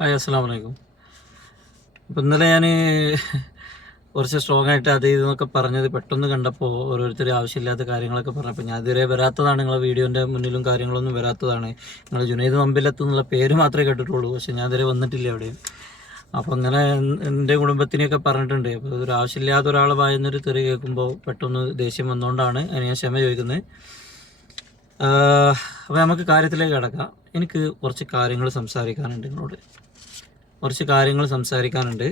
Hi അസ്സാം വലൈക്കും അപ്പം ഇന്നലെ ഞാൻ കുറച്ച് സ്ട്രോങ് ആയിട്ട് അത് ഇതെന്നൊക്കെ പറഞ്ഞത് പെട്ടെന്ന് കണ്ടപ്പോൾ ഓരോരുത്തർ ആവശ്യമില്ലാത്ത കാര്യങ്ങളൊക്കെ പറഞ്ഞപ്പോൾ ഞാൻ ഇതുവരെ വരാത്തതാണ് നിങ്ങളെ വീഡിയോന്റെ മുന്നിലും കാര്യങ്ങളൊന്നും വരാത്തതാണ്. നിങ്ങൾ ജുനൈദ് നമ്പിലത്ത് എന്നുള്ള പേര് മാത്രമേ കേട്ടിട്ടുള്ളൂ. പക്ഷേ ഞാൻ ഇതുവരെ വന്നിട്ടില്ല അവിടെ അപ്പോൾ അങ്ങനെ എൻ- എന്റെ കുടുംബത്തിനെയൊക്കെ പറഞ്ഞിട്ടുണ്ട്. അപ്പോൾ ഒരു ആവശ്യമില്ലാത്ത ഒരാളെ വായുന്നൊരു തെറി കേൾക്കുമ്പോൾ പെട്ടെന്ന് ദേഷ്യം വന്നുകൊണ്ടാണ് അതിന് ഞാൻ ക്ഷമ ചോദിക്കുന്നത്. അപ്പോൾ നമുക്ക് കാര്യത്തിലേക്ക് കിടക്കാം. എനിക്ക് കുറച്ച് കാര്യങ്ങൾ സംസാരിക്കാനുണ്ട് നിങ്ങളോട്. കുറച്ച് കാര്യങ്ങൾ സംസാരിക്കാനുണ്ട്.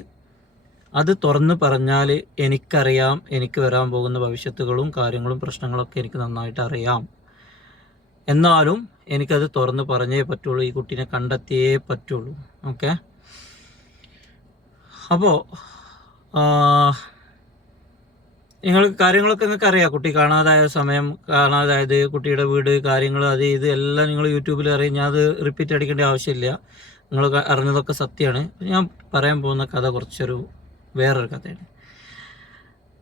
അത് തുറന്ന് പറഞ്ഞാൽ എനിക്കറിയാം എനിക്ക് വരാൻ പോകുന്ന ഭവിഷ്യത്തുകളും കാര്യങ്ങളും പ്രശ്നങ്ങളൊക്കെ എനിക്ക് നന്നായിട്ട് അറിയാം. എന്നാലും എനിക്കത് തുറന്ന് പറഞ്ഞേ പറ്റുള്ളൂ ഈ കുട്ടീനെ കണ്ടെത്തിയേ പറ്റുള്ളൂ. ഓക്കെ? അപ്പോൾ നിങ്ങൾ കാര്യങ്ങളൊക്കെ നിങ്ങൾക്ക് അറിയാം കുട്ടി കാണാതായ സമയം കാണാതായത് കുട്ടിയുടെ വീട് കാര്യങ്ങൾ അത് ഇത് എല്ലാം നിങ്ങൾ യൂട്യൂബിൽ അറിയാം. ഞാൻ അത് റിപ്പീറ്റ് അടിക്കേണ്ട ആവശ്യമില്ല. നിങ്ങൾ അറിഞ്ഞതൊക്കെ സത്യമാണ്. ഞാൻ പറയാൻ പോകുന്ന കഥ കുറച്ചൊരു വേറൊരു കഥയാണ്.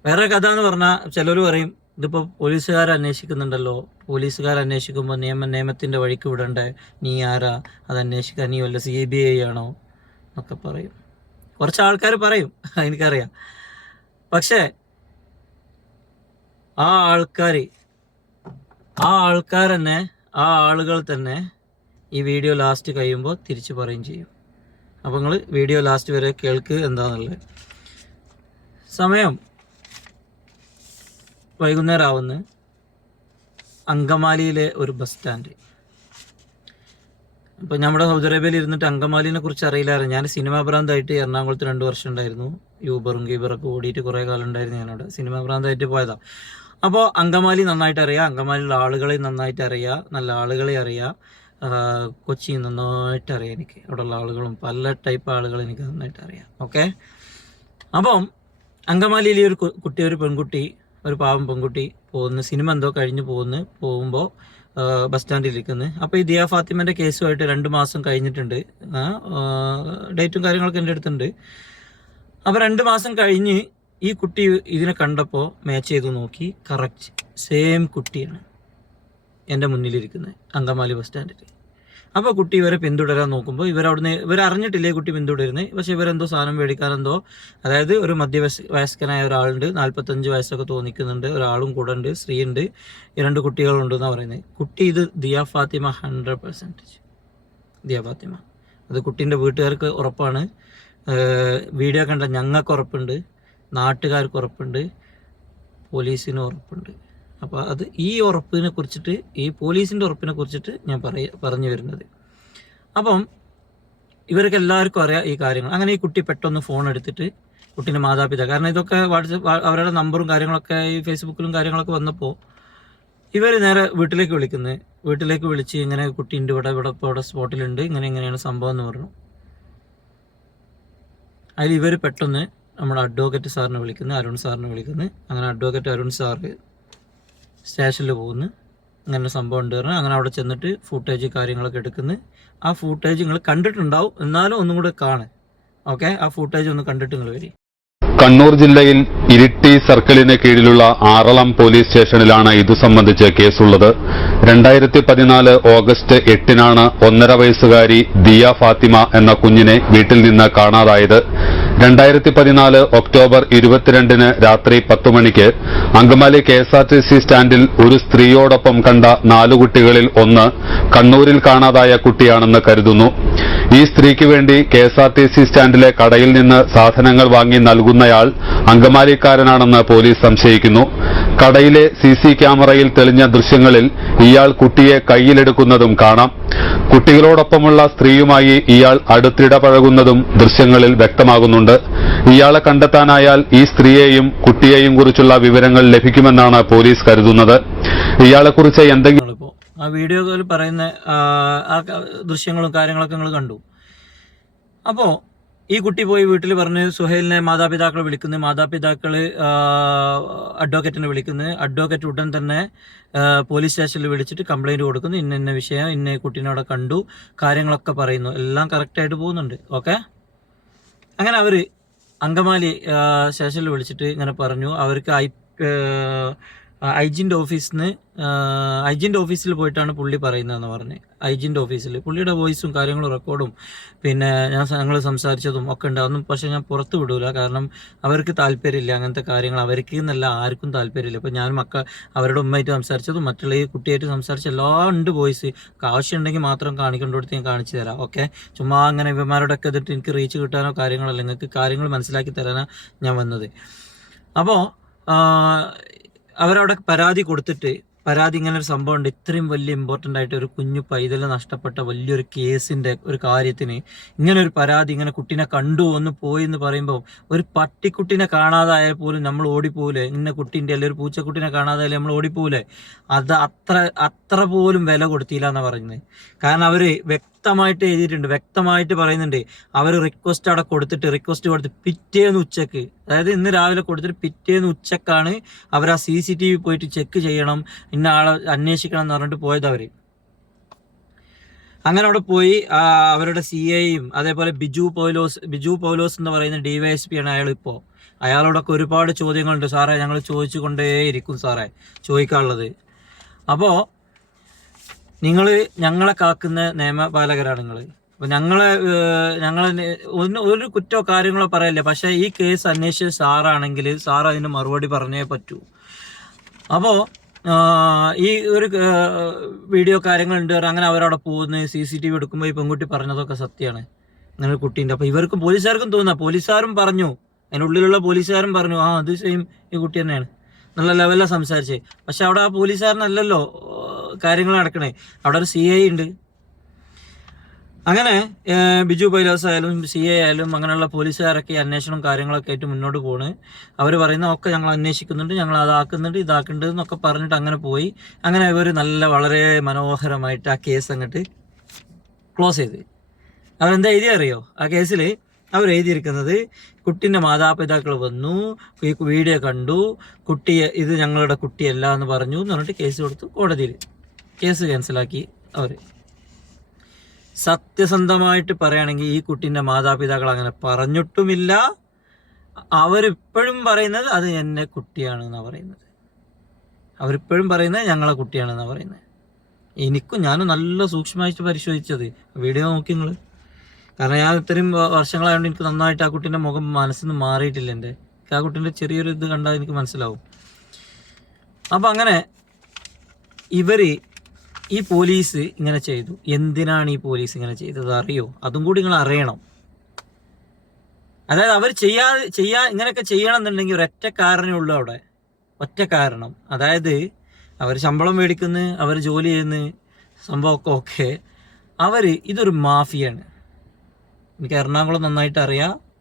വേറെ കഥ എന്ന് പറഞ്ഞാൽ ചിലർ പറയും ഇതിപ്പോൾ പോലീസുകാർ അന്വേഷിക്കുന്നുണ്ടല്ലോ. പോലീസുകാർ അന്വേഷിക്കുമ്പോൾ നിയമ നിയമത്തിന്റെ വഴിക്ക് വിടണ്ടേ. നീ ആരാ? അത് അന്വേഷിക്കാൻ നീ വല്ല സി ബി ഐ ആണോ? എന്നൊക്കെ പറയും. കുറച്ച് ആൾക്കാർ പറയും എനിക്കറിയാം. പക്ഷേ ആ ആൾക്കാർ ആ ആൾക്കാർ തന്നെ ആ ആളുകൾ തന്നെ ഈ വീഡിയോ ലാസ്റ്റ് കഴിയുമ്പോൾ തിരിച്ചു പറയും ചെയ്യും. അപ്പോൾ നിങ്ങൾ വീഡിയോ ലാസ്റ്റ് വരെ കേൾക്ക് എന്താണെന്നുള്ളത് സമയം. വൈകുന്നേരം ആവുന്ന അങ്കമാലിയിലെ ഒരു ബസ് സ്റ്റാൻഡ് അപ്പോൾ നമ്മുടെ സൗദി അറേബ്യയിൽ ഇരുന്നിട്ട് അങ്കമാലിനെ കുറിച്ച് അറിയില്ലായിരുന്നു. ഞാൻ സിനിമാ ഭ്രാന്തായിട്ട് എറണാകുളത്ത് രണ്ട് വർഷം ഉണ്ടായിരുന്നു. യൂബറും ഗീബറൊക്കെ ഓടിയിട്ട് കുറേ കാലം ഉണ്ടായിരുന്നു ഞാനവിടെ. സിനിമാ ഭ്രാന്തായിട്ട് പോയതാണ് അപ്പോൾ അങ്കമാലി നന്നായിട്ട് അറിയാം. അങ്കമാലിയിലുള്ള ആളുകളെ നന്നായിട്ട് അറിയാം. നല്ല ആളുകളെ അറിയാം. കൊച്ചി നന്നായിട്ട് അറിയാം എനിക്ക്. അവിടെയുള്ള ആളുകളും പല ടൈപ്പ് ആളുകൾ എനിക്ക് നന്നായിട്ട് അറിയാം ഓക്കെ അപ്പം അങ്കമാലിയിൽ ഒരു കുട്ടി ഒരു പെൺകുട്ടി ഒരു പാവം പെൺകുട്ടി പോകുന്ന. സിനിമ എന്തോ കഴിഞ്ഞ് പോകുന്നു. പോകുമ്പോൾ ബസ് സ്റ്റാൻഡിൽ ഇരിക്കുന്നത് അപ്പോൾ ഈ ദിയ ഫാത്തിമന്റെ കേസുമായിട്ട് രണ്ട് മാസം കഴിഞ്ഞിട്ടുണ്ട്. ഡേറ്റും കാര്യങ്ങളൊക്കെ എന്റെ അടുത്തുണ്ട്. അപ്പോൾ രണ്ട് മാസം കഴിഞ്ഞ് ഈ കുട്ടി ഇതിനെ കണ്ടപ്പോൾ മാച്ച് ചെയ്ത് നോക്കി. കറക്റ്റ് സെയിം കുട്ടിയാണ്. എന്റെ മുന്നിലിരിക്കുന്നത് അങ്കമാലി ബസ് സ്റ്റാൻഡിൽ. അപ്പോൾ കുട്ടി ഇവരെ പിന്തുടരാൻ നോക്കുമ്പോൾ ഇവരവിടുന്ന് ഇവരറിഞ്ഞിട്ടില്ലേ കുട്ടി പിന്തുടരുന്നത് പക്ഷേ ഇവരെന്തോ സാധനം മേടിക്കാനെന്തോ അതായത് ഒരു മധ്യവയസ് വയസ്കനായ ഒരാളുണ്ട് നാൽപ്പത്തഞ്ച് വയസ്സൊക്കെ തോന്നിക്കുന്നുണ്ട് ഒരാളും കൂടെ ഉണ്ട് സ്ത്രീ ഉണ്ട് രണ്ട് കുട്ടികളുണ്ട് എന്നാണ് പറയുന്നത് കുട്ടി ഇത് ദിയ ഫാത്തിമ ഹൺഡ്രഡ് പെർസെന്റേജ് ദിയ ഫാത്തിമ. അത് കുട്ടീന്റെ വീട്ടുകാർക്ക് ഉറപ്പാണ്. വീഡിയോ കണ്ട ഞങ്ങൾക്ക് ഉറപ്പുണ്ട് നാട്ടുകാർക്ക് ഉറപ്പുണ്ട് പോലീസിന് ഉറപ്പുണ്ട്. അപ്പോൾ അത് ഈ ഉറപ്പിനെ കുറിച്ചിട്ട് ഈ പോലീസിന്റെ ഉറപ്പിനെ കുറിച്ചിട്ട് ഞാൻ പറയ പറഞ്ഞു വരുന്നത്. അപ്പം ഇവർക്ക് എല്ലാവർക്കും അറിയാം ഈ കാര്യങ്ങൾ. അങ്ങനെ ഈ കുട്ടി പെട്ടെന്ന് ഫോൺ എടുത്തിട്ട് കുട്ടീന്റെ മാതാപിതാ കാരണം ഇതൊക്കെ വാട്സപ്പ് അവരുടെ നമ്പറും കാര്യങ്ങളൊക്കെ ഈ ഫേസ്ബുക്കിലും കാര്യങ്ങളൊക്കെ വന്നപ്പോൾ ഇവർ നേരെ വീട്ടിലേക്ക് വിളിക്കുന്നത് വീട്ടിലേക്ക് വിളിച്ച് ഇങ്ങനെ കുട്ടീന്റെ ഇവിടെ ഇവിടെ ഇപ്പോൾ ഇവിടെ സ്പോട്ടിലുണ്ട് ഇങ്ങനെ ഇങ്ങനെയാണ് സംഭവം എന്ന് പറഞ്ഞു. അതിൽ ഇവർ പെട്ടെന്ന് നമ്മുടെ അഡ്വക്കേറ്റ് സാറിനെ വിളിക്കുന്നു അരുൺ സാറിനെ വിളിക്കുന്നു. അങ്ങനെ അഡ്വക്കേറ്റ് അരുൺ സാറ് സ്റ്റേഷനിൽ പോകുന്നു. അങ്ങനെ സംഭവം ഉണ്ട് പറഞ്ഞാൽ അങ്ങനെ അവിടെ ചെന്നിട്ട് ഫുട്ടേജ് കാര്യങ്ങളൊക്കെ എടുക്കുന്നു. ആ ഫുട്ടേജ് നിങ്ങൾ കണ്ടിട്ടുണ്ടാവും. എന്നാലും ഒന്നും കൂടെ കാണും. ഓക്കെ ആ ഫുട്ടേജ് ഒന്ന് കണ്ടിട്ട് നിങ്ങൾ വരി കണ്ണൂർ ജില്ലയിൽ ഇരിട്ടി സർക്കിളിന് കീഴിലുള്ള ആറളം പോലീസ് സ്റ്റേഷനിലാണ് ഇതു സംബന്ധിച്ച് കേസുള്ളത്. രണ്ടായിരത്തി പതിനാല് ഓഗസ്റ്റ് എട്ടിനാണ് ഒന്നര വയസ്സുകാരി ദിയ ഫാത്തിമ എന്ന കുഞ്ഞിനെ വീട്ടിൽ നിന്ന് കാണാതായത്. രണ്ടായിരത്തി പതിനാല് ഒക്ടോബർ ഇരുപത്തിരണ്ടിന് രാത്രി പത്തു മണിക്ക് Angamaly K S R T C സ്റ്റാൻഡിൽ ഒരു സ്ത്രീയോടൊപ്പം കണ്ട നാലു കുട്ടികളിൽ ഒന്ന് കണ്ണൂരിൽ കാണാതായ കുട്ടിയാണെന്ന് കരുതുന്നു. ഈ സ്ത്രീക്ക് വേണ്ടി K S R T C സ്റ്റാൻഡിലെ കടയിൽ നിന്ന് സാധനങ്ങൾ വാങ്ങി നൽകുന്നയാൾ അങ്കമാലിക്കാരനാണെന്ന് പോലീസ് സംശയിക്കുന്നു. കടയിലെ സി സി ക്യാമറയിൽ തെളിഞ്ഞ ദൃശ്യങ്ങളിൽ ഇയാൾ കുട്ടിയെ കയ്യിലെടുക്കുന്നതും കാണാം. കുട്ടികളോടൊപ്പമുള്ള സ്ത്രീയുമായി ഇയാൾ അടുത്തിടപഴകുന്നതും ദൃശ്യങ്ങളിൽ വ്യക്തമാകുന്നുണ്ട്. ഇയാളെ കണ്ടെത്താനായാൽ ഈ സ്ത്രീയെയും കുട്ടിയെയും കുറിച്ചുള്ള വിവരങ്ങൾ ലഭിക്കുമെന്നാണ് പോലീസ് കരുതുന്നത്. ഇയാളെക്കുറിച്ച് എന്തെങ്കിലും ആ വീഡിയോയിൽ പറയുന്ന ആ ദൃശ്യങ്ങളും കാര്യങ്ങളൊക്കെ നിങ്ങൾ കണ്ടു. അപ്പോൾ ഈ കുട്ടി പോയി വീട്ടിൽ പറഞ്ഞ് സുഹേലിനെ മാതാപിതാക്കൾ വിളിക്കുന്നു. മാതാപിതാക്കൾ അഡ്വക്കേറ്റിനെ വിളിക്കുന്നു. അഡ്വക്കേറ്റ് ഉടൻ തന്നെ പോലീസ് സ്റ്റേഷനിൽ വിളിച്ചിട്ട് കംപ്ലൈന്റ് കൊടുക്കുന്നു. ഇന്ന ഇന്ന വിഷയം ഇന്ന കുട്ടീനോടെ കണ്ടു കാര്യങ്ങളൊക്കെ പറയുന്നു. എല്ലാം കറക്റ്റായിട്ട് പോകുന്നുണ്ട്. ഓക്കെ അങ്ങനെ അവർ അങ്കമാലി സ്റ്റേഷനിൽ വിളിച്ചിട്ട് ഇങ്ങനെ പറഞ്ഞു. അവർക്ക് ഐ ഐജിന്റെ ഓഫീസിൽ നിന്ന് ഐജിന്റെ ഓഫീസിൽ പോയിട്ടാണ് പുള്ളി പറയുന്നതെന്ന് പറഞ്ഞ്. ഐജിന്റെ ഓഫീസിൽ പുള്ളിയുടെ വോയിസും കാര്യങ്ങളും റെക്കോർഡും പിന്നെ ഞാൻ ഞങ്ങൾ സംസാരിച്ചതും ഒക്കെ ഉണ്ട് പക്ഷേ ഞാൻ പുറത്ത് വിടൂല. കാരണം അവർക്ക് താല്പര്യമില്ല അങ്ങനത്തെ കാര്യങ്ങൾ. അവർക്ക് എന്നല്ല ആർക്കും താല്പര്യമില്ല. ഇപ്പോൾ ഞാൻ മക്ക അവരുടെ ഉമ്മയായിട്ട് സംസാരിച്ചതും മറ്റുള്ള ഈ കുട്ടിയായിട്ട് സംസാരിച്ച എല്ലാം ഉണ്ട് വോയിസ്. ആവശ്യമുണ്ടെങ്കിൽ മാത്രം കാണിക്കേണ്ടടുത്ത് ഞാൻ കാണിച്ചു തരാം. ഓക്കെ? ചുമ്മാ അങ്ങനെ ഇവന്മാരോടൊക്കെ ഇതിട്ട് എനിക്ക് റീച്ച് കിട്ടാനോ കാര്യങ്ങളല്ല. നിങ്ങൾക്ക് കാര്യങ്ങൾ മനസ്സിലാക്കി തരാനാണ് ഞാൻ വന്നത്. അപ്പോൾ അവരവിടെ പരാതി കൊടുത്തിട്ട് പരാതി ഇങ്ങനെ ഒരു സംഭവം ഉണ്ട് ഇത്രയും വലിയ ഇമ്പോർട്ടന്റ് ആയിട്ട് ഒരു കുഞ്ഞു പൈതൽ നഷ്ടപ്പെട്ട വലിയൊരു കേസിന്റെ ഒരു കാര്യത്തിന് ഇങ്ങനെ ഒരു പരാതി ഇങ്ങനെ കുട്ടീനെ കണ്ടു ഒന്ന് പോയി എന്ന് പറയുമ്പോൾ ഒരു പട്ടിക്കുട്ടീനെ കാണാതായാൽ പോലും നമ്മൾ ഓടിപ്പോവില്ലേ ഇന്ന കുട്ടീന്റെ അല്ലെങ്കിൽ ഒരു പൂച്ചക്കുട്ടിനെ കാണാതായാലും നമ്മൾ ഓടിപ്പോവില്ലേ അത് അത്ര അത്ര പോലും വില കൊടുത്തില്ല എന്നാണ് പറയുന്നത്. കാരണം അവർ വ്യക്തമായിട്ട് എഴുതിയിട്ടുണ്ട്. വ്യക്തമായിട്ട് പറയുന്നുണ്ട്. അവർ റിക്വസ്റ്റ് അവിടെ കൊടുത്തിട്ട് റിക്വസ്റ്റ് കൊടുത്തിട്ട് പിറ്റേന്ന് ഉച്ചയ്ക്ക് അതായത് ഇന്ന് രാവിലെ കൊടുത്തിട്ട് പിറ്റേന്ന് ഉച്ചക്കാണ് അവർ ആ സി സി ടി വി പോയിട്ട് ചെക്ക് ചെയ്യണം ഇന്ന ആളെ അന്വേഷിക്കണം എന്ന് പറഞ്ഞിട്ട് പോയത് അവർ അങ്ങനെ അവിടെ പോയി അവരുടെ സി ഐയും അതേപോലെ ബിജു പൗലോസ് ബിജു പൗലോസ് എന്ന് പറയുന്ന ഡിവൈഎസ് പി ആണ് അയാൾ ഇപ്പോൾ അയാളോടൊക്കെ ഒരുപാട് ചോദ്യങ്ങളുണ്ട്. സാറേ ഞങ്ങൾ ചോദിച്ചു കൊണ്ടേയിരിക്കും സാറേ ചോദിക്കാനുള്ളത്. അപ്പോൾ നിങ്ങൾ ഞങ്ങളെ കാക്കുന്ന നിയമപാലകരാണ് നിങ്ങൾ അപ്പോൾ ഞങ്ങളെ ഞങ്ങൾ ഒരു കുറ്റോ കാര്യങ്ങളോ പറയില്ല. പക്ഷേ ഈ കേസ് അന്വേഷിച്ച സാറാണെങ്കിൽ സാർ അതിന് മറുപടി പറഞ്ഞേ പറ്റൂ. അപ്പോൾ ഈ ഒരു വീഡിയോ കാര്യങ്ങളുണ്ട് അങ്ങനെ അവരവിടെ പോകുന്നത് സി സി ടി വി എടുക്കുമ്പോൾ ഈ പെൺകുട്ടി പറഞ്ഞതൊക്കെ സത്യമാണ്. ഒരു കുട്ടീന്റെ അപ്പോൾ ഇവർക്കും പോലീസുകാർക്കും തോന്നുക പോലീസുകാരും പറഞ്ഞു. അതിനുള്ളിലുള്ള പോലീസുകാരും പറഞ്ഞു ആ അത് സെയിം ഈ കുട്ടി തന്നെയാണ്. നല്ല ലെവലിലാണ് സംസാരിച്ചത് പക്ഷെ അവിടെ ആ പോലീസുകാരനല്ലല്ലോ. കാര്യങ്ങൾ നടക്കണേ. അവിടെ ഒരു സി ഐ ഉണ്ട്. അങ്ങനെ ബിജു പൈലോസ് ആയാലും സി ഐ ആയാലും അങ്ങനെയുള്ള പോലീസുകാരൊക്കെ അന്വേഷണം കാര്യങ്ങളൊക്കെ ആയിട്ട് മുന്നോട്ട് പോണ്. അവർ പറയുന്ന ഒക്കെ ഞങ്ങൾ അന്വേഷിക്കുന്നുണ്ട് ഞങ്ങൾ അതാക്കുന്നുണ്ട് ഇതാക്കുന്നുണ്ട് എന്നൊക്കെ പറഞ്ഞിട്ട് അങ്ങനെ പോയി. അങ്ങനെ ഇവർ നല്ല വളരെ മനോഹരമായിട്ട് ആ കേസ് അങ്ങോട്ട് ക്ലോസ് ചെയ്ത്. അവരെന്താ എഴുതി അറിയോ? ആ കേസിൽ അവർ എഴുതിയിരിക്കുന്നത് കുട്ടീന്റെ മാതാപിതാക്കൾ വന്നു വീഡിയോ കണ്ടു കുട്ടിയെ ഇത് ഞങ്ങളുടെ കുട്ടിയല്ല എന്ന് പറഞ്ഞു എന്ന് പറഞ്ഞിട്ട് കേസ് കൊടുത്തു കോടതിയിൽ കേസ് ക്യാൻസലാക്കി അവർ സത്യസന്ധമായിട്ട് പറയുകയാണെങ്കിൽ ഈ കുട്ടീന്റെ മാതാപിതാക്കൾ അങ്ങനെ പറഞ്ഞിട്ടുമില്ല. അവരിപ്പോഴും പറയുന്നത് അത് എന്റെ കുട്ടിയാണെന്നാണ് പറയുന്നത്. അവരിപ്പോഴും പറയുന്നത് ഞങ്ങളെ കുട്ടിയാണെന്നാണ് പറയുന്നത്. എനിക്കും ഞാനും നല്ല സൂക്ഷ്മമായിട്ട് പരിശോധിച്ചത്. വീഡിയോ നോക്കി നിങ്ങൾ കാരണം ഞാൻ ഇത്രയും വർഷങ്ങളായതുകൊണ്ട് എനിക്ക് നന്നായിട്ട് ആ കുട്ടീന്റെ മുഖം മനസ്സിൽ നിന്ന് മാറിയിട്ടില്ല എന്റെ. ആ കുട്ടീന്റെ ചെറിയൊരു ഇത് കണ്ടാൽ എനിക്ക് മനസ്സിലാവും. അപ്പം അങ്ങനെ ഇവർ ഈ പോലീസ് ഇങ്ങനെ ചെയ്തു. എന്തിനാണ് ഈ പോലീസ് ഇങ്ങനെ ചെയ്തത് അറിയോ? അതും കൂടി നിങ്ങൾ അറിയണം. അതായത് അവർ ചെയ്യാ ചെയ്യാ ഇങ്ങനെയൊക്കെ ചെയ്യണം എന്നുണ്ടെങ്കിൽ ഒരൊറ്റ കാരണമേ ഉള്ളൂ അവിടെ. ഒറ്റ കാരണം. അതായത് അവർ ശമ്പളം മേടിക്കുന്ന അവർ ജോലി ചെയ്യുന്ന സംഭവമൊക്കെ ഓക്കെ. അവർ ഇതൊരു മാഫിയാണ്. എനിക്ക് എറണാകുളം നന്നായിട്ട് അറിയാം.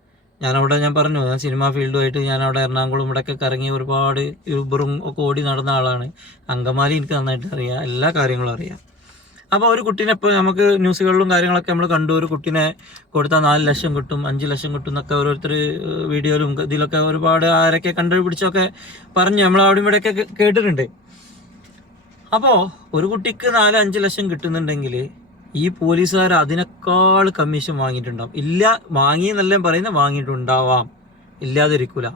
ഞാനവിടെ ഞാൻ പറഞ്ഞു ഞാൻ സിനിമാ ഫീൽഡുമായിട്ട് ഞാൻ അവിടെ എറണാകുളം ഇവിടെയൊക്കെ കറങ്ങി ഒരുപാട് യൂബറും ഒക്കെ ഓടി നടന്ന ആളാണ്. അങ്കമാലി എനിക്ക് നന്നായിട്ട് അറിയാം എല്ലാ കാര്യങ്ങളും അറിയാം. അപ്പോൾ ഒരു കുട്ടീനെ ഇപ്പോൾ നമുക്ക് ന്യൂസുകളിലും കാര്യങ്ങളൊക്കെ നമ്മൾ കണ്ടു. ഒരു കുട്ടീനെ കൊടുത്താൽ നാല് ലക്ഷം കിട്ടും അഞ്ച് ലക്ഷം കിട്ടും എന്നൊക്കെ ഓരോരുത്തർ വീഡിയോയിലും ഇതിലൊക്കെ ഒരുപാട് ആരൊക്കെ കണ്ടുപിടിച്ചൊക്കെ പറഞ്ഞു നമ്മൾ അവിടെ ഇവിടെയൊക്കെ കേട്ടിട്ടുണ്ട്. അപ്പോൾ ഒരു കുട്ടിക്ക് നാല് അഞ്ച് ലക്ഷം കിട്ടുന്നുണ്ടെങ്കിൽ ഈ പോലീസുകാർ അതിനേക്കാൾ കമ്മീഷൻ വാങ്ങിയിട്ടുണ്ടാവും. ഇല്ല വാങ്ങി എന്നല്ല പറയുന്നത് വാങ്ങിയിട്ടുണ്ടാവാം. ഇല്ലാതിരിക്കൂല.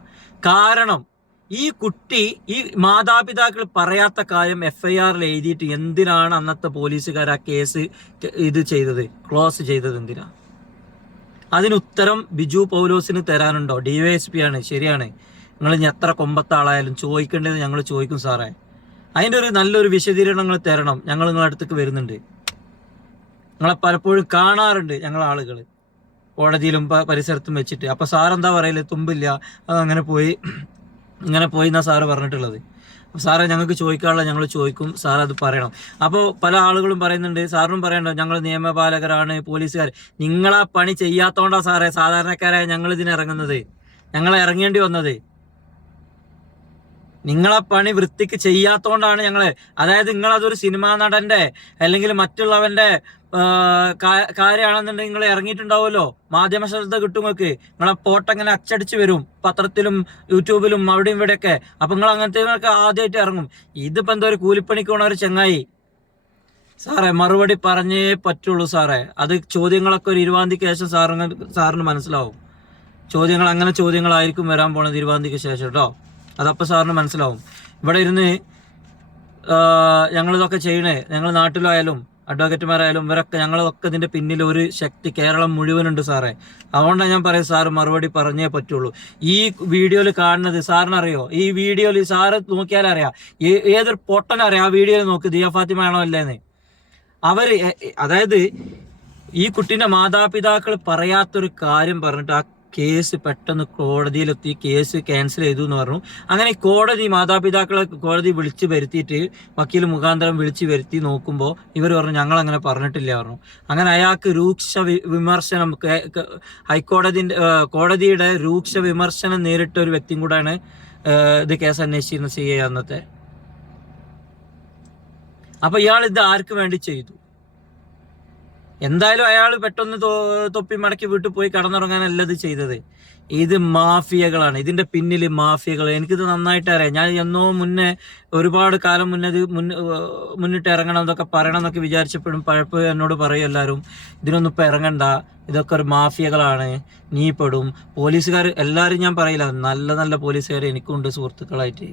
കാരണം ഈ കുട്ടി ഈ മാതാപിതാക്കൾ പറയാത്ത കാര്യം എഫ് ഐ ആറിൽ എഴുതിയിട്ട് എന്തിനാണ് അന്നത്തെ പോലീസുകാർ ആ കേസ് ഇത് ചെയ്തത്? ക്ലോസ് ചെയ്തത് എന്തിനാ? അതിന് ഉത്തരം ബിജു പൗലോസിന് തരാനുണ്ടോ? ഡിവൈഎസ്പി ആണ്. ശരിയാണ്. നിങ്ങൾ എത്ര കൊമ്പത്താളായാലും ചോദിക്കേണ്ടത് ഞങ്ങൾ ചോദിക്കും സാറേ. അതിന്റെ ഒരു നല്ലൊരു വിശദീകരണങ്ങൾ തരണം. ഞങ്ങൾ നിങ്ങളുടെ അടുത്തേക്ക് വരുന്നുണ്ട്. നിങ്ങളെ പലപ്പോഴും കാണാറുണ്ട് ഞങ്ങൾ ആളുകൾ കോടതിയിലും പരിസരത്തും വെച്ചിട്ട്. അപ്പോൾ സാർ എന്താ പറയൽ? തുമ്പില്ല. അത് അങ്ങനെ പോയി ഇങ്ങനെ പോയി എന്നാ സാറ് പറഞ്ഞിട്ടുള്ളത്. സാറേ ഞങ്ങൾക്ക് ചോദിക്കാനുള്ള ഞങ്ങൾ ചോദിക്കും. സാർ അത് പറയണം. അപ്പോൾ പല ആളുകളും പറയുന്നുണ്ട്. സാറിനും പറയണ്ട? ഞങ്ങൾ നിയമപാലകരാണ് പോലീസുകാർ നിങ്ങളാ പണി ചെയ്യാത്തോണ്ടാ സാറേ സാധാരണക്കാരായ ഞങ്ങൾ ഇതിനിറങ്ങുന്നത് ഞങ്ങൾ ഇറങ്ങേണ്ടി വന്നത്. നിങ്ങളെ പണി വൃത്തിക്ക് ചെയ്യാത്തോണ്ടാണ് ഞങ്ങൾ. അതായത് നിങ്ങൾ അതൊരു സിനിമാ നടന്റെ അല്ലെങ്കിൽ മറ്റുള്ളവന്റെ കാര്യമാണെന്നുണ്ടെങ്കിൽ നിങ്ങൾ ഇറങ്ങിയിട്ടുണ്ടാവുമല്ലോ? മാധ്യമ ശ്രദ്ധ കിട്ടും നിങ്ങൾക്ക്. നിങ്ങളെ പോട്ടങ്ങനെ അച്ചടിച്ചു വരും. പത്രത്തിലും യൂട്യൂബിലും അവിടെയും ഇവിടെയൊക്കെ. അപ്പൊ നിങ്ങൾ അങ്ങനത്തെ ആദ്യമായിട്ട് ഇറങ്ങും. ഇതിപ്പോ എന്തോ ഒരു കൂലിപ്പണിക്ക് പോണ ഒരു ചെങ്ങായി. സാറേ മറുപടി പറഞ്ഞേ പറ്റുള്ളൂ സാറേ. അത് ചോദ്യങ്ങളൊക്കെ ഒരു ഇരുപതാന്തിക്ക് ശേഷം സാറിന് സാറിന് മനസ്സിലാവും. ചോദ്യങ്ങൾ അങ്ങനെ ചോദ്യങ്ങളായിരിക്കും വരാൻ പോണത് ഇരുപതാന്തിക്ക് ശേഷം കേട്ടോ. അതപ്പോൾ സാറിന് മനസ്സിലാവും. ഇവിടെ ഇരുന്ന് ഞങ്ങളിതൊക്കെ ചെയ്യണേ. ഞങ്ങൾ നാട്ടിലായാലും അഡ്വക്കേറ്റുമാരായാലും ഇവരൊക്കെ ഞങ്ങളൊക്കെ ഇതിന്റെ പിന്നിൽ ഒരു ശക്തി കേരളം മുഴുവനുണ്ട് സാറേ. അതുകൊണ്ടാണ് ഞാൻ പറയും സാറ് മറുപടി പറഞ്ഞേ പറ്റുള്ളൂ. ഈ വീഡിയോയിൽ കാണുന്നത് സാറിനറിയോ? ഈ വീഡിയോയിൽ സാറ് നോക്കിയാൽ അറിയാം. ഏതൊരു പൊട്ടനറിയാം ആ വീഡിയോയിൽ നോക്ക്? ദിയ ഫാത്തിമ ആണോ അല്ലേന്ന്. അവർ അതായത് ഈ കുട്ടീന്റെ മാതാപിതാക്കൾ പറയാത്തൊരു കാര്യം പറഞ്ഞിട്ട് ആ കേസ് പെട്ടെന്ന് കോടതിയിലെത്തി കേസ് ക്യാൻസൽ ചെയ്തു എന്ന് പറഞ്ഞു. അങ്ങനെ കോടതി മാതാപിതാക്കളെ കോടതി വിളിച്ചു വരുത്തിയിട്ട് വക്കീൽ മുഖാന്തരം വിളിച്ചു വരുത്തി നോക്കുമ്പോൾ ഇവർ പറഞ്ഞു ഞങ്ങൾ അങ്ങനെ പറഞ്ഞിട്ടില്ല പറഞ്ഞു. അങ്ങനെ അയാൾക്ക് രൂക്ഷ വിമർശനം ഏ, കോടതിയുടെ രൂക്ഷ വിമർശനം നേരിട്ട ഒരു വ്യക്തിയും കൂടെയാണ് ഇത് കേസ് അന്വേഷിച്ചിരുന്ന സി എ അന്നത്തെ. അപ്പൊ ഇയാൾ ഇത് ആർക്ക് വേണ്ടി ചെയ്തു? എന്തായാലും അയാൾ പെട്ടെന്ന് തൊപ്പി മടക്കി വീട്ടിൽ പോയി കടന്നുറങ്ങാനല്ല ഇത് ചെയ്തത്. ഇത് മാഫിയകളാണ്. ഇതിന്റെ പിന്നിൽ മാഫിയകൾ എനിക്കിത് നന്നായിട്ട് അറിയാം. ഞാൻ എന്നോ മുന്നേ ഒരുപാട് കാലം മുന്നേ ഇത് മുന്നിട്ട് ഇറങ്ങണം എന്നൊക്കെ പറയണം എന്നൊക്കെ വിചാരിച്ചപ്പോഴും പഴപ്പോഴും എന്നോട് പറയും എല്ലാവരും ഇതിനൊന്നും ഇപ്പം ഇറങ്ങണ്ട. ഇതൊക്കെ ഒരു മാഫിയകളാണ്. നീ പെടും. പോലീസുകാർ എല്ലാവരും ഞാൻ പറയില്ല. നല്ല നല്ല പോലീസുകാർ എനിക്കുണ്ട് സുഹൃത്തുക്കളായിട്ട്.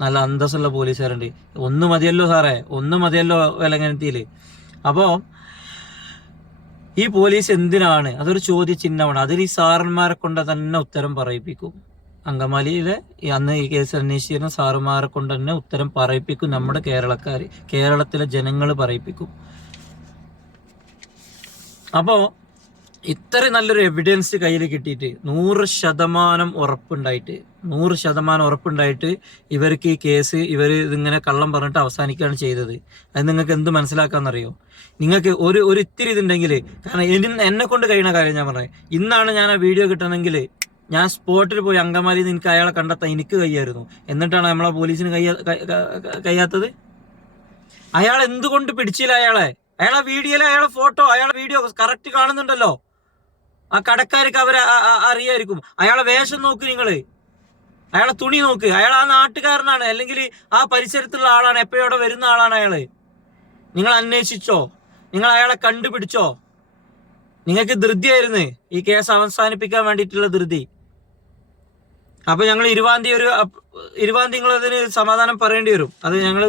നല്ല അന്തസ്സുള്ള പോലീസുകാരുണ്ട്. ഒന്ന് മതിയല്ലോ സാറേ. ഒന്ന് മതിയല്ലോ വിലങ്ങനത്തിയിൽ അപ്പോ ഈ പോലീസ് എന്തിനാണ്? അതൊരു ചോദ്യചിഹ്നമാണ്. അതിൽ ഈ സാറന്മാരെ കൊണ്ട് തന്നെ ഉത്തരം പറയിപ്പിക്കും. അങ്കമാലിയിലെ അന്ന് ഈ കേസ് അന്വേഷിച്ചിരുന്ന സാറുമാരെ കൊണ്ട് തന്നെ ഉത്തരം പറയിപ്പിക്കും നമ്മുടെ കേരളക്കാർ കേരളത്തിലെ ജനങ്ങൾ പറയിപ്പിക്കും. അപ്പോ ഇത്ര നല്ലൊരു എവിഡൻസ് കയ്യിൽ കിട്ടിയിട്ട് നൂറ് ശതമാനം ഉറപ്പുണ്ടായിട്ട് നൂറ് ശതമാനം ഉറപ്പുണ്ടായിട്ട് ഇവർക്ക് ഈ കേസ് ഇവർ ഇതിങ്ങനെ കള്ളം പറഞ്ഞിട്ട് അവസാനിക്കുകയാണ് ചെയ്തത്. അത് നിങ്ങൾക്ക് എന്ത് മനസ്സിലാക്കാമെന്നറിയോ നിങ്ങൾക്ക് ഒരു ഒരു ഇത്തിരി ഇതുണ്ടെങ്കിൽ കാരണം എനി എന്നെ കൊണ്ട് കഴിയുന്ന കാര്യം ഞാൻ പറഞ്ഞത് ഇന്നാണ് ഞാൻ ആ വീഡിയോ കിട്ടണമെങ്കിൽ ഞാൻ സ്പോട്ടിൽ പോയി അങ്കമാലിയിൽ നിന്ന് എനിക്ക് അയാളെ കണ്ടെത്താൻ എനിക്ക് കഴിയായിരുന്നു. എന്നിട്ടാണ് നമ്മളെ പോലീസിന് കയ്യ കഴിയാത്തത് അയാൾ എന്തുകൊണ്ട് പിടിച്ചില്ല അയാളെ? അയാളെ വീഡിയോയിലെ അയാളെ ഫോട്ടോ അയാളെ വീഡിയോ കറക്റ്റ് കാണുന്നുണ്ടല്ലോ. ആ കടക്കാർക്ക് അവരെ അറിയായിരിക്കും. അയാളെ വേഷം നോക്ക് നിങ്ങൾ അയാളെ തുണി നോക്ക്. അയാൾ ആ നാട്ടുകാരനാണ്. അല്ലെങ്കിൽ ആ പരിസരത്തുള്ള ആളാണ്. എപ്പോഴും വരുന്ന ആളാണ് അയാൾ. നിങ്ങൾ അന്വേഷിച്ചോ? നിങ്ങൾ അയാളെ കണ്ടുപിടിച്ചോ? നിങ്ങൾക്ക് ധൃതിയായിരുന്നു ഈ കേസ് അവസാനിപ്പിക്കാൻ വേണ്ടിയിട്ടുള്ള ധൃതി. അപ്പൊ ഞങ്ങൾ തീയതി ഒരു ഇരുവാന്തി നിങ്ങൾ അതിന് സമാധാനം പറയേണ്ടി വരും. അത് ഞങ്ങൾ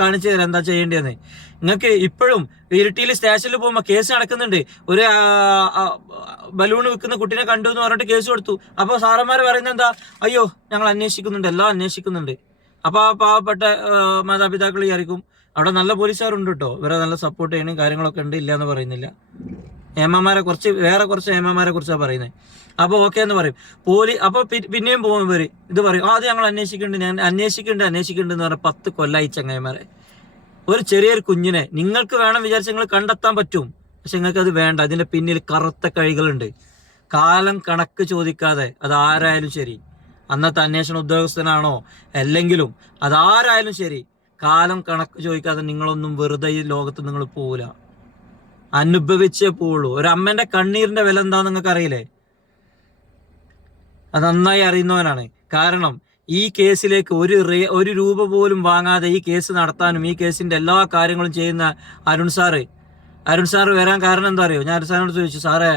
കാണിച്ചു തരാം എന്താ ചെയ്യേണ്ടതെന്ന്. നിങ്ങൾക്ക് ഇപ്പോഴും ഇരിട്ടിയിൽ സ്റ്റേഷനിൽ പോകുമ്പോൾ കേസ് നടക്കുന്നുണ്ട്. ഒരു ബലൂൺ വിൽക്കുന്ന കുട്ടീനെ കണ്ടു എന്ന് പറഞ്ഞിട്ട് കേസ് കൊടുത്തു. അപ്പോൾ സാറന്മാർ പറയുന്നത് എന്താ? അയ്യോ ഞങ്ങൾ അന്വേഷിക്കുന്നുണ്ട് എല്ലാം അന്വേഷിക്കുന്നുണ്ട്. അപ്പോൾ ആ പാവപ്പെട്ട മാതാപിതാക്കൾ വിചാരിക്കും അവിടെ നല്ല പോലീസുകാരുണ്ട് കേട്ടോ. ഇവരെ നല്ല സപ്പോർട്ട് ചെയ്യണം കാര്യങ്ങളൊക്കെ ഉണ്ട് ഇല്ല എന്ന് പറയുന്നില്ല. ഏമാമാരെ കുറിച്ച് വേറെ കുറച്ച് എമ്മമാരെ കുറിച്ചാണ് പറയുന്നത് അപ്പോൾ ഓക്കെ എന്ന് പറയും. പോലീ അപ്പോൾ പിന്നെയും പോകും ഇവർ. ഇത് പറയും ആ അത് ഞങ്ങൾ അന്വേഷിക്കുന്നുണ്ട് ഞാൻ അന്വേഷിക്കുന്നുണ്ട് അന്വേഷിക്കുന്നുണ്ട് എന്ന് പറഞ്ഞാൽ പത്ത് കൊല്ലായി ചങ്ങായിമാരെ. ഒരു ചെറിയൊരു കുഞ്ഞിനെ നിങ്ങൾക്ക് വേണം വിചാരിച്ച് നിങ്ങൾ കണ്ടെത്താൻ പറ്റും. പക്ഷെ നിങ്ങൾക്ക് അത് വേണ്ട. അതിന്റെ പിന്നിൽ കറുത്ത കഴികളുണ്ട്. കാലം കണക്ക് ചോദിക്കാതെ അത് ആരായാലും ശരി. അന്നത്തെ അന്വേഷണ ഉദ്യോഗസ്ഥനാണോ? അല്ലെങ്കിലും അതാരായാലും ശരി. കാലം കണക്ക് ചോദിക്കാതെ നിങ്ങളൊന്നും വെറുതെ ഈ ലോകത്ത് നിങ്ങൾ പോവില്ല. അനുഭവിച്ചേ ഒരു അമ്മന്റെ കണ്ണീരിന്റെ വില എന്താന്ന് നിങ്ങൾക്ക് അറിയില്ലേ അത് നന്നായി അറിയുന്നവനാണ്. കാരണം ഈ കേസിലേക്ക് ഒരു ഒരു രൂപ പോലും വാങ്ങാതെ ഈ കേസ് നടത്താനും ഈ കേസിന്റെ എല്ലാ കാര്യങ്ങളും ചെയ്യുന്ന അരുൺ സാറ്. അരുൺ സാറ് വരാൻ കാരണം എന്താ അറിയോ? ഞാൻ അരുൺ സാറിനോട് ചോദിച്ചു സാറേ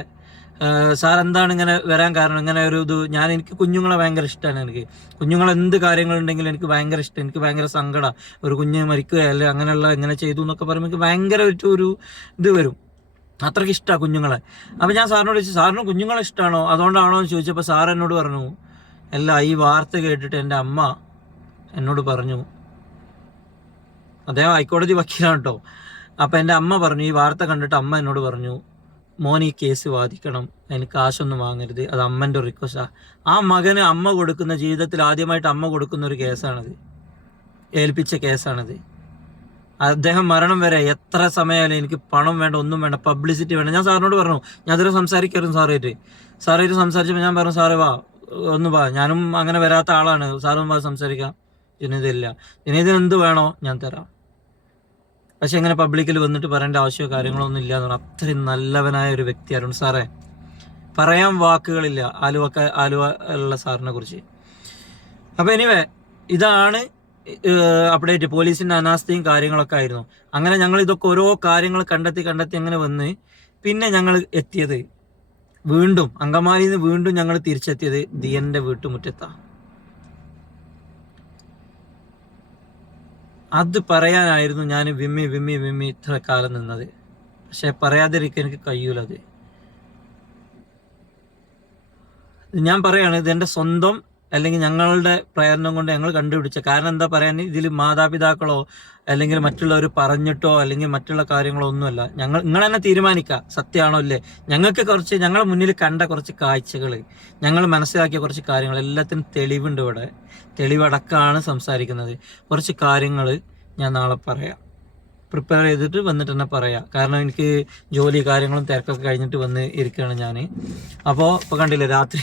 സാർ എന്താണ് ഇങ്ങനെ വരാൻ കാരണം? ഇങ്ങനെ ഒരു ഇത് ഞാൻ എനിക്ക് കുഞ്ഞുങ്ങളെ ഭയങ്കര ഇഷ്ടമാണ് എനിക്ക്. കുഞ്ഞുങ്ങൾ എന്ത് കാര്യങ്ങളുണ്ടെങ്കിലും എനിക്ക് ഭയങ്കര ഇഷ്ടം എനിക്ക് ഭയങ്കര സങ്കടം. ഒരു കുഞ്ഞ് മരിക്കുക അല്ലെ അങ്ങനെയുള്ള ഇങ്ങനെ ചെയ്തു എന്നൊക്കെ പറയുമ്പോൾ എനിക്ക് ഭയങ്കര ഒരു ഒരു ഇത് വരും. അത്രയ്ക്ക് ഇഷ്ടമാണ് കുഞ്ഞുങ്ങളെ. അപ്പം ഞാൻ സാറിനോട് ചോദിച്ചു സാറിന് കുഞ്ഞുങ്ങളെ ഇഷ്ടമാണോ അതുകൊണ്ടാണോ? എന്ന് ചോദിച്ചപ്പോൾ സാർ എന്നോട് പറഞ്ഞു അല്ല ഈ വാർത്ത കേട്ടിട്ട് എന്റെ അമ്മ എന്നോട് പറഞ്ഞു. അദ്ദേഹം ഹൈക്കോടതി വക്കീലാണ് കേട്ടോ അപ്പം എന്റെ അമ്മ പറഞ്ഞു ഈ വാർത്ത കണ്ടിട്ട് അമ്മ എന്നോട് പറഞ്ഞു മോൻ ഈ കേസ് വാദിക്കണം. അതിന് കാശൊന്നും വാങ്ങരുത്. അത് അമ്മന്റെ റിക്വസ്റ്റാണ് ആ മകന് അമ്മ കൊടുക്കുന്ന ജീവിതത്തിൽ ആദ്യമായിട്ട് അമ്മ കൊടുക്കുന്ന ഒരു കേസാണിത്. ഏൽപ്പിച്ച കേസാണിത്. അദ്ദേഹം മരണം വരെ എത്ര സമയമായാലും എനിക്ക് പണം വേണ്ട ഒന്നും വേണ്ട പബ്ലിസിറ്റി വേണ്ട. ഞാൻ സാറിനോട് പറഞ്ഞു ഞാൻ അതിൽ സംസാരിക്കായിരുന്നു സാറായിട്ട്. സാറായിട്ട് സംസാരിച്ചപ്പോൾ ഞാൻ പറഞ്ഞു സാറേ വാ ഒന്ന് വാ. ഞാനും അങ്ങനെ വരാത്ത ആളാണ്. സാറും വാ സംസാരിക്കാം. ജനീതില്ല ജനീതിന് എന്ത് വേണോ ഞാൻ തരാം. പക്ഷെ ഇങ്ങനെ പബ്ലിക്കിൽ വന്നിട്ട് പറയേണ്ട ആവശ്യമോ കാര്യങ്ങളോ ഒന്നും ഇല്ല എന്ന് പറഞ്ഞു അത്രയും നല്ലവനായ ഒരു വ്യക്തി അരുൺ സാറേ. പറയാൻ വാക്കുകളില്ല ആലുവക്ക ആലുവ ഉള്ള സാറിനെ കുറിച്ച്. അപ്പൊ എനിവേ ഇതാണ് അപ്ഡേറ്റ് പോലീസിന്റെ അനാസ്ഥയും കാര്യങ്ങളൊക്കെ ആയിരുന്നു. അങ്ങനെ ഞങ്ങൾ ഇതൊക്കെ ഓരോ കാര്യങ്ങൾ കണ്ടെത്തി കണ്ടെത്തി അങ്ങനെ വന്ന് പിന്നെ ഞങ്ങൾ എത്തിയത്. വീണ്ടും അങ്കമാലിയിൽ നിന്ന് വീണ്ടും ഞങ്ങൾ തിരിച്ചെത്തിയത് ദിയന്റെ വീട്ടുമുറ്റത്താണ് അത് പറയാനായിരുന്നു ഞാൻ വിമ്മി വിമ്മി വിമ്മി ഇത്ര കാലം നിന്നത്. പക്ഷെ പറയാതിരിക്കാൻ എനിക്ക് കഴിയൂല അത്. ഞാൻ പറയാണ് ഇത് എന്റെ സ്വന്തം അല്ലെങ്കിൽ ഞങ്ങളുടെ പ്രയത്നം കൊണ്ട് ഞങ്ങൾ കണ്ടുപിടിച്ച കാരണം എന്താ പറയാൻ? ഇതിൽ മാതാപിതാക്കളോ അല്ലെങ്കിൽ മറ്റുള്ളവർ പറഞ്ഞിട്ടോ അല്ലെങ്കിൽ മറ്റുള്ള കാര്യങ്ങളോ ഒന്നുമല്ല. ഞങ്ങൾ നിങ്ങൾ തന്നെ തീരുമാനിക്കുക. സത്യമാണോ അല്ലേ ഞങ്ങൾക്ക് കുറച്ച് ഞങ്ങളുടെ മുന്നിൽ കണ്ട കുറച്ച് കാഴ്ചകൾ ഞങ്ങൾ മനസ്സിലാക്കിയ കുറച്ച് കാര്യങ്ങൾ എല്ലാത്തിനും തെളിവുണ്ട് ഇവിടെ. തെളിവടക്കമാണ് സംസാരിക്കുന്നത്. കുറച്ച് കാര്യങ്ങൾ ഞാൻ നാളെ പറയാം. പ്രിപ്പയർ ചെയ്തിട്ട് വന്നിട്ട് തന്നെ പറയാം. കാരണം എനിക്ക് ജോലി കാര്യങ്ങളും തിരക്കൊക്കെ കഴിഞ്ഞിട്ട് വന്ന് ഇരിക്കുകയാണ് ഞാൻ. അപ്പോൾ ഇപ്പോൾ കണ്ടില്ലേ രാത്രി